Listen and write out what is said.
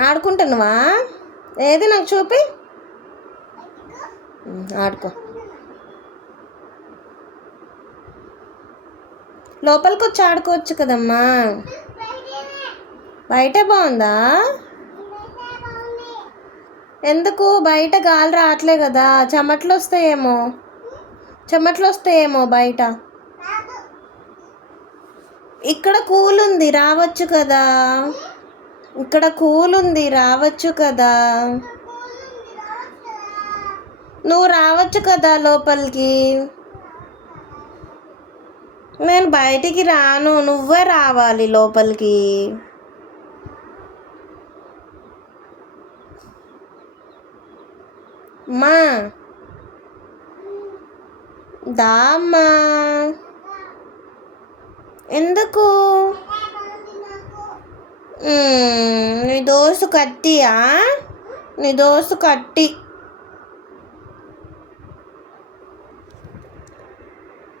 ఆడుకుంటున్నావా? ఏది నాకు చూపి. ఆడుకో. లోపలికి వచ్చి ఆడుకోవచ్చు కదమ్మా. బయట బాగుందా? ఎందుకు బయట గాలి రావట్లే కదా? చెమట్లు వస్తాయేమో బయట. ఇక్కడ కూల్ ఉంది, రావచ్చు కదా. ఇక్కడ కూల్ ఉంది, రావచ్చు కదా. నువ్వు రావచ్చు కదా లోపలికి. నేను బయటికి రాను, నువ్వే రావాలి లోపలికి. అమ్మా దామ్మా. ఎందుకు? నీ దోస్తు కత్తియా? నీ దోస్తు కత్తి.